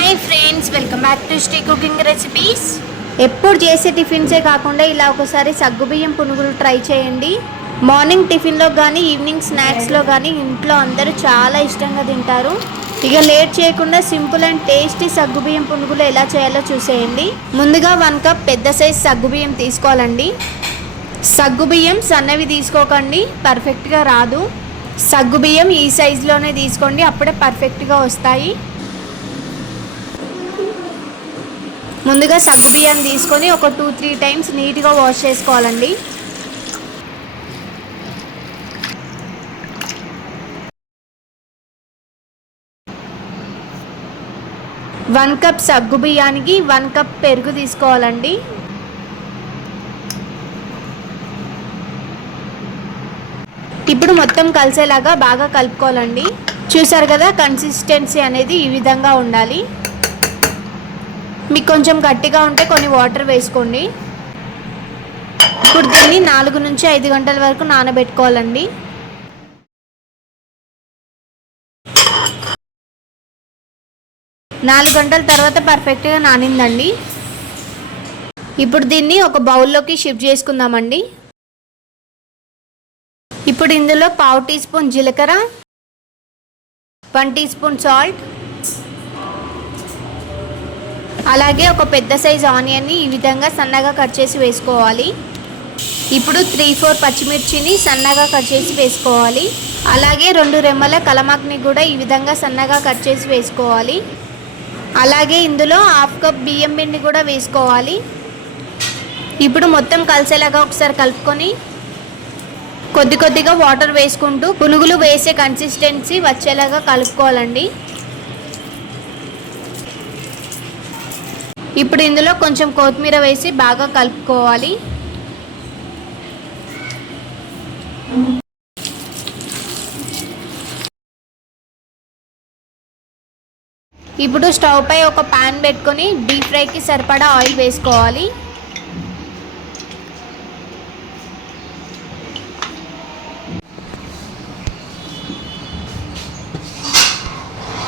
Hi friends welcome back to Sri cooking recipes ఎప్పుడు చేసే టిఫిన్సే కాకుండా ఇలా ఒకసారి సగ్గుబియ్యం పునుగులు ట్రై చేయండి. మార్నింగ్ టిఫిన్లో కానీ ఈవినింగ్ స్నాక్స్లో కానీ ఇంట్లో అందరూ చాలా ఇష్టంగా తింటారు. ఇక లేట్ చేయకుండా సింపుల్ అండ్ టేస్టీ సగ్గుబియ్యం పునుగులు ఎలా చేయాలో చూసేయండి. ముందుగా వన్ కప్ పెద్ద సైజ్ సగ్గుబియ్యం తీసుకోవాలండి. సగ్గుబియ్యం సన్నవి తీసుకోకండి పర్ఫెక్ట్గా రాదు. సగ్గుబియ్యం ఈ సైజులోనే తీసుకోండి అప్పుడే పర్ఫెక్ట్గా వస్తాయి. ముందుగా సగ్గు బియ్యం తీసుకొని ఒక టూ త్రీ టైమ్స్ నీట్గా వాష్ చేసుకోవాలండి. వన్ కప్ సగ్గు బియ్యానికి వన్ కప్ పెరుగు తీసుకోవాలండి. ఇప్పుడు మొత్తం కలిసేలాగా బాగా కలుపుకోవాలండి. చూసారు కదా కన్సిస్టెన్సీ అనేది ఈ విధంగా ఉండాలి. మీకు కొంచెం గట్టిగా ఉంటే కొన్ని వాటర్ వేసుకోండి. ఇప్పుడు దీన్ని నాలుగు నుంచి ఐదు గంటల వరకు నానబెట్టుకోవాలండి. నాలుగు గంటల తర్వాత పర్ఫెక్ట్గా నానిందండి. ఇప్పుడు దీన్ని ఒక బౌల్లోకి షిఫ్ట్ చేసుకుందామండి. ఇప్పుడు ఇందులో పావు టీ స్పూన్ జీలకర్ర వన్ టీ స్పూన్ సాల్ట్ అలాగే ఒక పెద్ద సైజ్ ఆనియన్ని ఈ విధంగా సన్నగా కట్ చేసి వేసుకోవాలి. ఇప్పుడు త్రీ ఫోర్ పచ్చిమిర్చిని సన్నగా కట్ చేసి వేసుకోవాలి. అలాగే రెండు రెమ్మల కలమాక్ని కూడా ఈ విధంగా సన్నగా కట్ చేసి వేసుకోవాలి. అలాగే ఇందులో హాఫ్ కప్ బియ్యం పిండి కూడా వేసుకోవాలి. ఇప్పుడు మొత్తం కలిసేలాగా ఒకసారి కలుపుకొని కొద్ది కొద్దిగా వాటర్ వేసుకుంటూ పునుగులు వేసే కన్సిస్టెన్సీ వచ్చేలాగా కలుపుకోవాలండి. ఇప్పుడు ఇందులో కొంచెం కొత్తిమీర వేసి బాగా కలుపుకోవాలి. ఇప్పుడు స్టవ్ పై ఒక పాన్ పెట్టుకొని డీప్ ఫ్రైకి సరిపడా ఆయిల్ వేసుకోవాలి.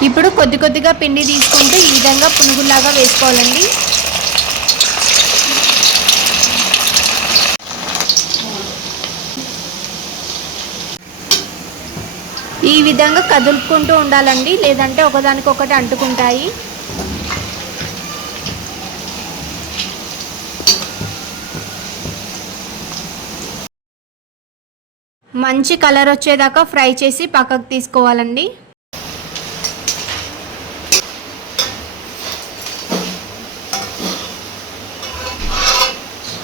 ఇప్పుడు కొద్ది కొద్దిగా పిండి తీసుకుంటూ ఈ విధంగా పునుగులాగా వేసుకోవాలండి. ఈ విధంగా కదులుకుంటూ ఉండాలండి లేదంటే ఒకదానికొకటి అంటుకుంటాయి. మంచి కలర్ వచ్చేదాకా ఫ్రై చేసి పక్కకు తీసుకోవాలండి.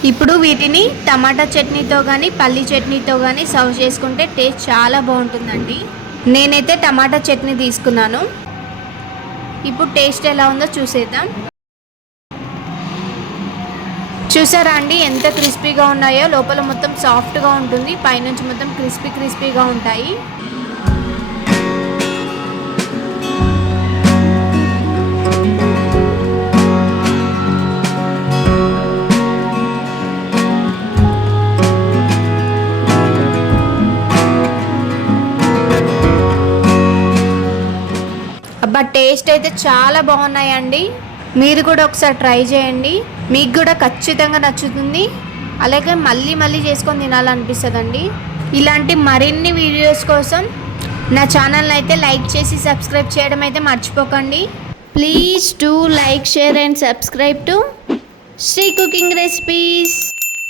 ఇప్పుడు వీటిని టమాటా చట్నీతో కానీ పల్లి చట్నీతో కానీ సర్వ్ చేసుకుంటే టేస్ట్ చాలా బాగుంటుందండి. నేనైతే టమాటా చట్నీ తీసుకున్నాను. ఇప్పుడు టేస్ట్ ఎలా ఉందో చూసేద్దాం. చూసారా అండి? ఎంత క్రిస్పీగా ఉన్నాయో? లోపల మొత్తం సాఫ్ట్గా ఉంటుంది. పైనుంచి మొత్తం క్రిస్పీ క్రిస్పీగా ఉంటాయి. అబ్బా టేస్ట్ అయితే చాలా బాగున్నాయండి. మీరు కూడా ఒకసారి ట్రై చేయండి. మీకు కూడా ఖచ్చితంగా నచ్చుతుంది. అలాగే మళ్ళీ మళ్ళీ చేసుకొని తినాలనిపిస్తుందండి. ఇలాంటి మరిన్ని వీడియోస్ కోసం నా ఛానల్ని అయితే లైక్ చేసి సబ్స్క్రైబ్ చేయడం అయితే మర్చిపోకండి. Please to like share and subscribe to Sri cooking recipes.